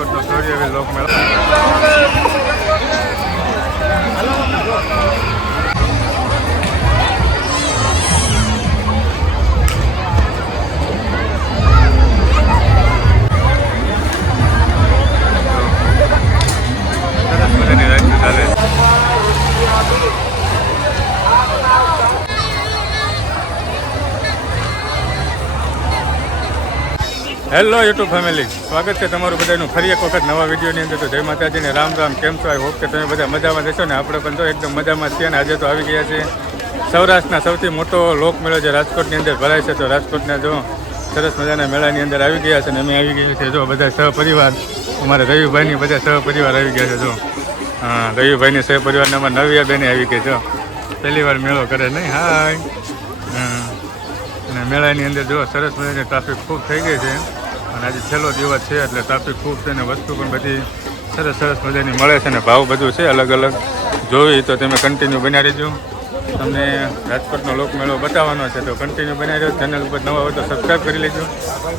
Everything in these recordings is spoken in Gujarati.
રાજકોટનો સૌર્યવીર લોકમેળો. સરસ મજાની રાજ્ય ચાલે. હેલો યુટ્યુબ ફેમિલી, સ્વાગત છે તમારું બધાનું ફરી એક વખત નવા વિડીયોની અંદર. તો જય માતાજીને રામ રામ. કેમ છો? આઈ હોપ કે તમે બધા મજામાં જશો ને. આપણે પણ તો એકદમ મજામાં છીએ. અને આજે તો આવી ગયા છે સૌરાષ્ટ્રના સૌથી મોટો લોકમેળો જે રાજકોટની અંદર ભરાય છે. તો રાજકોટના જો સરસ મજાના મેળાની અંદર આવી ગયા છે. અને અમે આવી ગયા છે જો બધા સહપરિવાર, અમારા રવિભાઈની બધા સહપરિવાર આવી ગયા છે. જો હા, રવિભાઈની સહપરિવારના અમારા નવ્યાબેને આવી ગઈ જો પહેલી વાર મેળો કરે નહીં. હાય. હા, અને મેળાની અંદર જો સરસ મજાની ટ્રાફિક ખૂબ થઈ ગઈ છે. અને આજે છેલ્લો દિવસ છે એટલે ટ્રાફિક ખૂબ છે. ને વસ્તુ પણ બધી સરસ સરસ મજાની મળે છે. ને ભાવ બધું છે અલગ અલગ. જોવી તો તમે કન્ટિન્યુ બના રહેજો. તમને રાજકોટનો લોકમેળો બતાવવાનો છે તો કન્ટિન્યુ બનાવી રહ્યો. ચેનલ ઉપર નવા હોય તો સબસ્ક્રાઈબ કરી લેજો,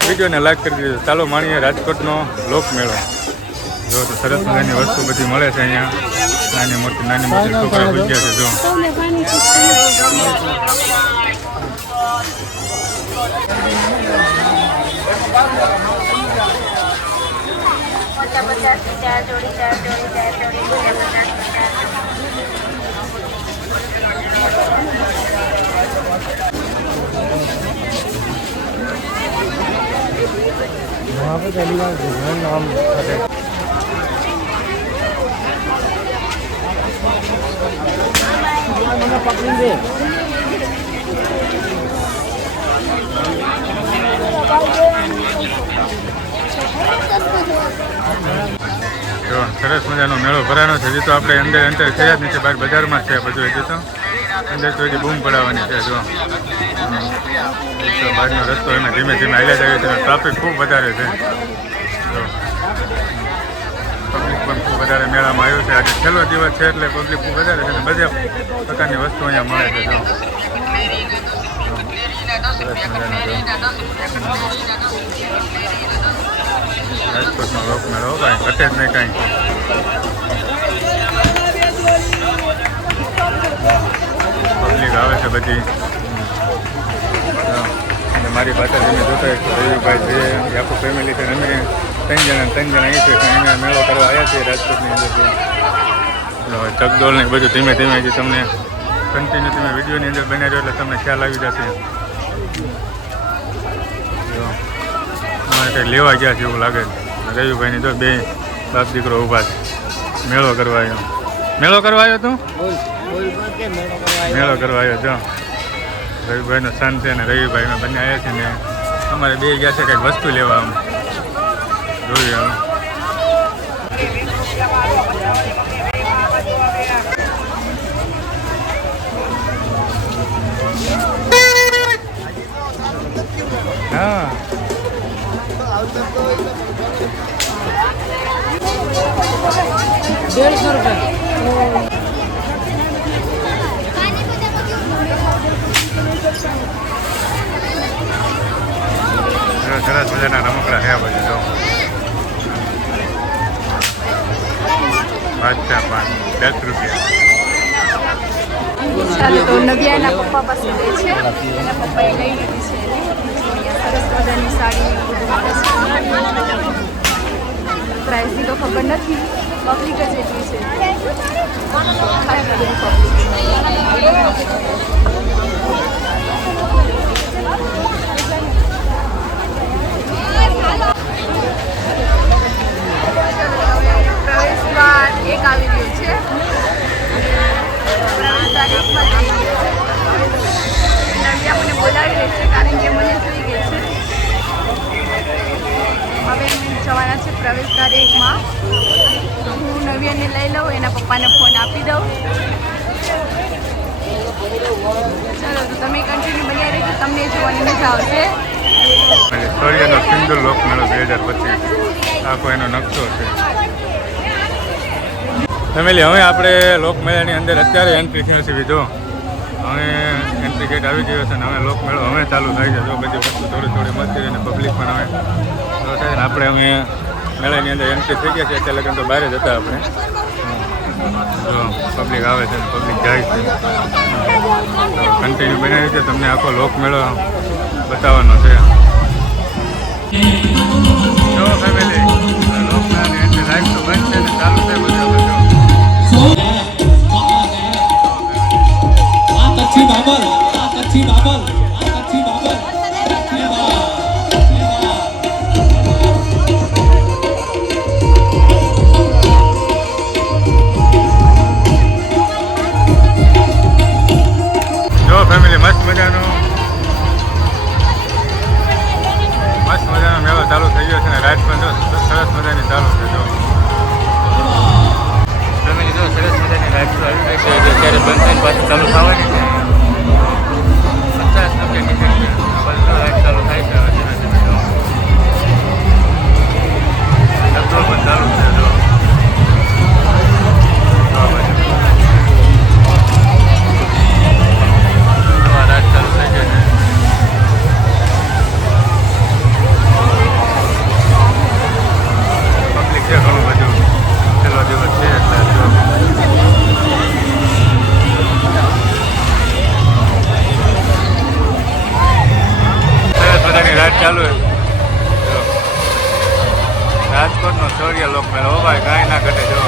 વિડીયોને લાઈક કરી દેજો. ચાલો માણીએ રાજકોટનો લોકમેળો. જો તો સરસ મજાની વસ્તુ બધી મળે છે અહીંયા. નાની મોટી છોકરા ભૂગ્યા છે જો. वहाँ पे पहली बार नाम पकड़ेंगे. તો સરસ મજાનો મેળો ભરાનો છે. હજી તો આપણે અંદર થયા જ નથી, બહાર બજારમાં છે બધું. હજી તો અંદર તો હજી બૂમ પડાવવાની છે. જો બહારનો રસ્તો એમાં ધીમે ધીમે હાલ્યા જાય છે. ટ્રાફિક ખૂબ વધારે છે. પબ્લિક પણ ખૂબ વધારે મેળામાં આવ્યું છે. આજે છેલ્લો દિવસ છે એટલે પબ્લિક ખૂબ વધારે છે. બધા પ્રકારની વસ્તુ અહીંયા મળે છે. જો સરસ મજાનો રાજકોટનો લોકમેળો કાંઈ ઘટે જ નહીં કાંઈ. પબ્લિક આવે છે બધી. અને મારી પાછળ તમે જોતા રવિભાઈ છે, આખું ફેમિલી છે. અમે ત્રણ જણા અહીં છે. અમે મેળો કરવા આવ્યા છીએ રાજકોટની અંદરથી. ચકડોળ ને બધું ધીમે ધીમે હજી તમને કન્ટિન્યુ તમે વિડીયોની અંદર બનાવ્યો એટલે તમને ખ્યાલ આવી જશે. અમારે કંઈક લેવા ગયા છે એવું લાગે છે. રવિભાઈની તો બે બાપ દીકરો ઊભા છે. મેળો કરવા આવ્યો. મેળો કરવા આવ્યો તું? મેળો કરવા આવ્યો છો. રવિભાઈનો સન છે ને રવિભાઈનો બંને આવ્યા છે. ને અમારે બે ગયા છે કંઈક વસ્તુ લેવા. આમ જોઈએ હવે. હા, 150 रुपये. સરસ મજાના રમકડા છે બધું. જો બાદશાહ પાન 10 રૂપિયા. ચાલો તો નવ્યાના પપ્પા પાસે લે છે. એના પપ્પાએ લઈ લીધી છે. સરસ મજાની સાડી પ્રાઇસની તો ખબર નથી. પબ્લિક જ એટલી છે. પ્રવેશદ્વાર એક આવી રહ્યું છે. પ્રવેશદ્વાર એકમાં નવ્યા મને બોલાવી રહી છે કારણ કે મને જોઈ ગઈ છે. હવે જવાના છે પ્રવેશદ્વાર એકમાં. હું નવ્યાને લઈ લઉં, એના પપ્પાને ફોન આપી દઉં. ચાલો તો તમે કન્ટિન્યુ બન્યા રહેજો, તમને જોવાની મજા આવશે. સૌર્યનો સિંધુ લોકમેળો 2025 આખો એનો નકશો છે. ફેમિલી, હવે આપણે લોકમેળાની અંદર અત્યારે એન્ટ્રી થયો છે. જો હવે એન્ટ્રી ગેટ આવી ગયો છે. ને હવે લોકમેળો હવે ચાલુ થાય છે. જો બધી વસ્તુ થોડી મળતી રહે ને પબ્લિક પણ હવે આપણે અમે મેળાની અંદર એન્ટ્રી થઈ ગયા છે. અત્યારે લગન તો બહાર જ હતા આપણે. જો પબ્લિક આવે છે, પબ્લિક જાય છે. કન્ટિન્યુ બનાવી છે, તમને આખો લોક મેળો બતાવવાનો છે. જો ફેમિલી લોકમેળાની એન્ટ્રી લાઈવ તો બંધ છે ને ચાલુ છે બધા બધું. કચ્છી બાબર, કચ્છી બાબર, કચ્છી બાબર. જો ફેમિલી મસ્ત મજાનો મેળો ચાલુ થઈ ગયો છે ને રાત પણ સરસ મજાની ચાલુ છે. જો ફેમિલી જો સરસ મજાની રાત તો આવી રહી છે. અત્યારે બંધ થઈને પાછું ચાલુ થવાની છે. 50 રૂપિયા ટિકિટ છે. પણ રાત ચાલુ થાય છે. હવે ધીમે ધીમે જો ડબ્બો પણ ચાલુ છે. જો રાત ચાલુ થઈ ગઈ છે. પબ્લિક છે ઘણું બધું. છેલ્લો દિવસ છે એટલે જો સરસ બધાની રાત ચાલુ છે. જો રાજકોટનો શૌર્ય લોકમેળો. ઓ ભાઈ કાંઈ ના ઘટે. જો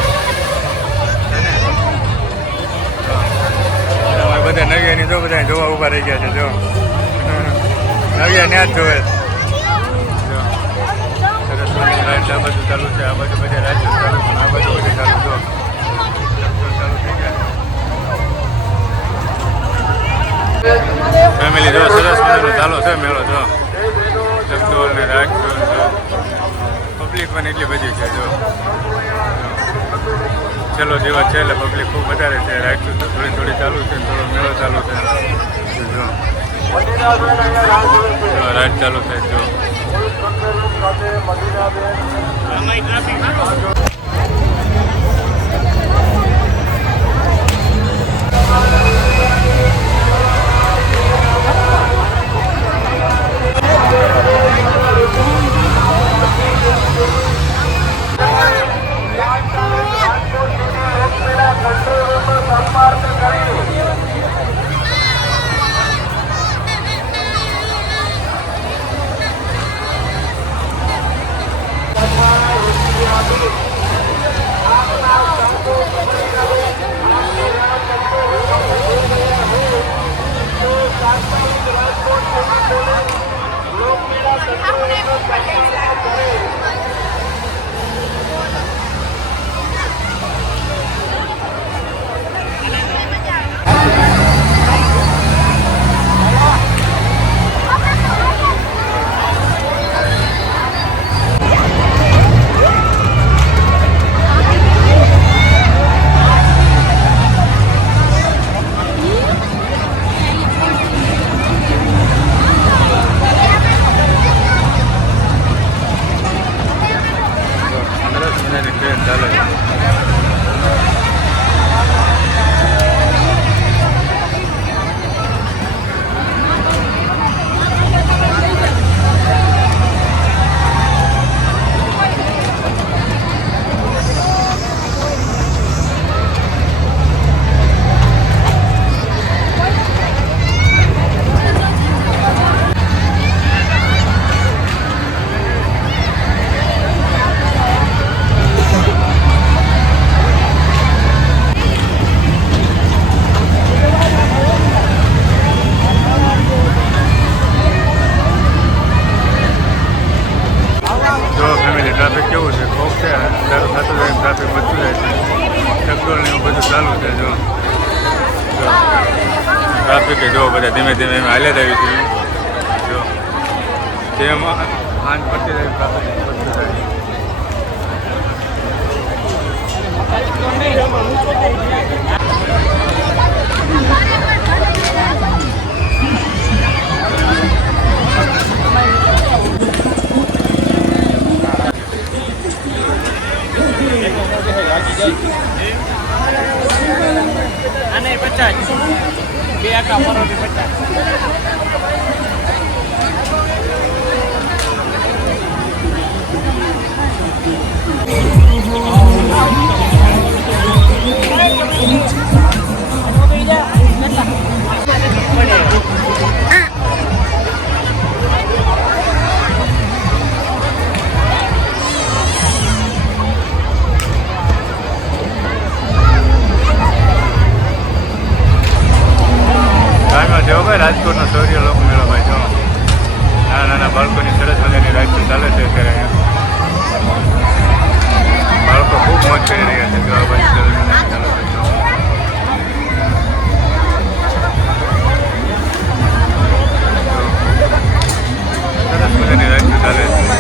બધા નવિયાની જો બધા જોવા ઊભા રહી ગયા છે. જો નવિયા ત્યાં જ જોવે. જો સરસ મજાની રાત આ બધું ચાલુ છે. આ બધું બધા રાત ચાલુ છે. આ બધું બધું ચાલુ. જો ચાલુ થઈ ગયા. ફેમિલી જો સરસ મજાનો ચાલુ છે મેળો. જો જગદોળ ને રાજકોટ જો પબ્લિક પણ એટલી બધી છે. જો છેલ્લો દિવસ છે એટલે પબ્લિક ખૂબ વધારે છે. રાજકોટ તો થોડી થોડી ચાલુ છે, થોડો મેળો ચાલુ છે. જો રાત ચાલુ થાય. જો ટ્રાફિક કેવું છે? ખોખ છે, અંધારું થતું જાય ટ્રાફિક વધતું જાય છે. ચકડોળ ને એવું બધું ચાલુ છે. જો ટ્રાફિક જો બધા ધીમે ધીમે એમ હાલ્યા આવી છે. જો જેમ હાંજ પડતી જાય ટ્રાફિક વધતું જાય. આને 50 બે આકા પરોઠી 50. ગામમાં જો ભાઈ રાજકોટનો શૌર્ય લોક મેળો ભાઈ જો નાના નાના બાળકોની સરસ મજાની રાઈડ ચાલે છે અત્યારે અહીંયા બાળકો ખૂબ મોજ કરી રહ્યા છે જો આ બાજુ સરસ મજાની ચાલે છે સરસ મજાની રાઈડ ચાલે છે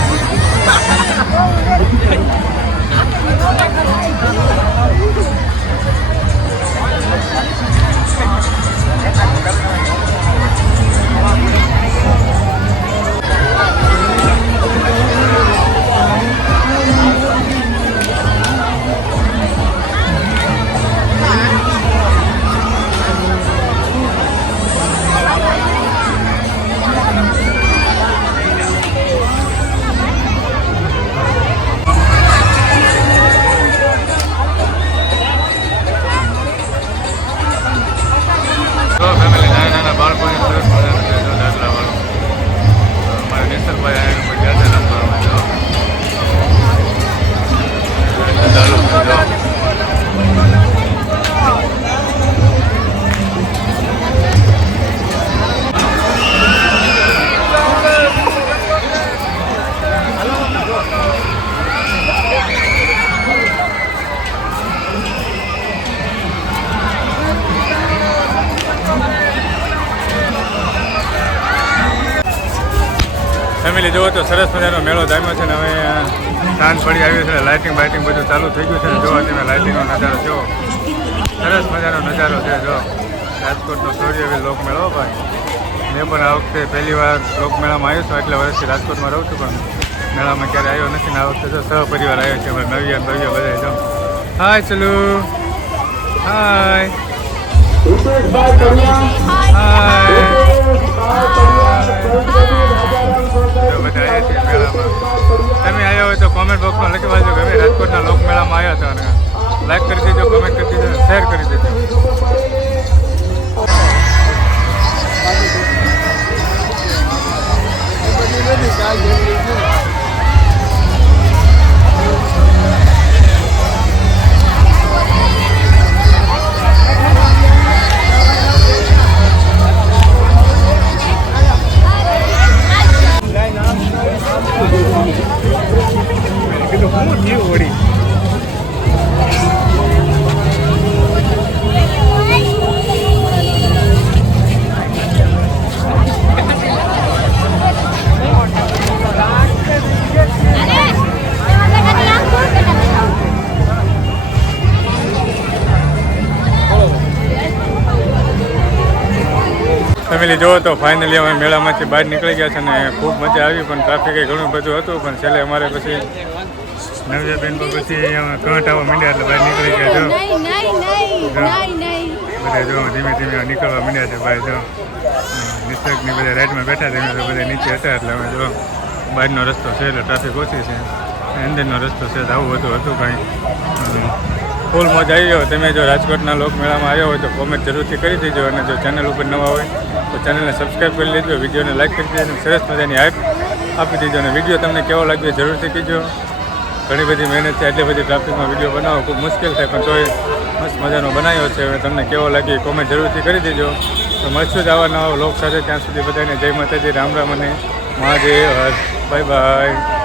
ફેમિલી જુઓ તો સરસ મજાનો મેળો જામ્યો છે ને હવે સાંજ પડી આવ્યું છે લાઇટિંગ બાઇટિંગ બધું ચાલુ થઈ ગયું છે ને જોવા તમે લાઇટિંગનો નજારો જુઓ સરસ મજાનો નજારો છે જો રાજકોટનો શૌર્ય લોકમેળો ભાઈ મેં પણ આ વખતે પહેલી વાર લોકમેળામાં આવ્યો છું એટલા વર્ષથી રાજકોટમાં રહું છું પણ મેળામાં ક્યારે આવ્યો નથી ને આ વખતે જો સહપરિવાર આવ્યો છે અમારે નવિયા બધા જો હાય ચલો હાય બધા આવ્યા છીએ મેળામાં તમે આવ્યા હોય તો કોમેન્ટ બોક્સમાં લખી વાંચો કે ભાઈ રાજકોટના લોકમેળામાં આવ્યા હતા અને લાઈક કરી દેજો કમેન્ટ કરી દેજો શેર કરી દેજો ફેમિલી જુઓ તો ફાઇનલી અમે મેળામાંથી બહાર નીકળી ગયા છે અને ખૂબ મજા આવી પણ ટ્રાફિક ઘણું બધું હતું પણ છેલ્લે અમારે પછી નવજાબેન પછી અમે ઘંટ આવવા માંડ્યા એટલે બહાર નીકળી ગયા જો બધા જો ધીમે ધીમે નીકળવા માંડ્યા છે ભાઈ જો નિસર્ગની બધા રાઈડમાં બેઠા છે બધા નીચે હતા એટલે અમે જો બહારનો રસ્તો છે એટલે ટ્રાફિક ઓછી છે અંદરનો રસ્તો છે આવું બધું હતું કાંઈ ફૂલ મોજ આવી ગયો તમે જો રાજકોટના લોકમેળામાં આવ્યો હોય તો કોમેન્ટ જરૂરથી કરી દેજો અને જો ચેનલ ઉપર નવા હોય તો ચેનલને સબસ્ક્રાઈબ કરી લેજો વિડીયોને લાઈક કરી દેજો સરસ મજાની હાઈપ આપી દેજો અને વિડીયો તમને કેવો લાગ્યો જરૂરથી કહેજો ઘણી બધી મહેનત છે એટલી બધી ટ્રાફિકમાં વિડીયો બનાવો ખૂબ મુશ્કેલ થાય પણ તોય મસ્ત મજાનો બનાવ્યો છે હવે તમને કેવો લાગે કોમેન્ટ જરૂરથી કરી દેજો તો મળશું જ આવા નવા વ્લોગ સાથે ત્યાં સુધી બધાને જય માતાજી રામ રામ અને મહાદેવ હર બાય બાય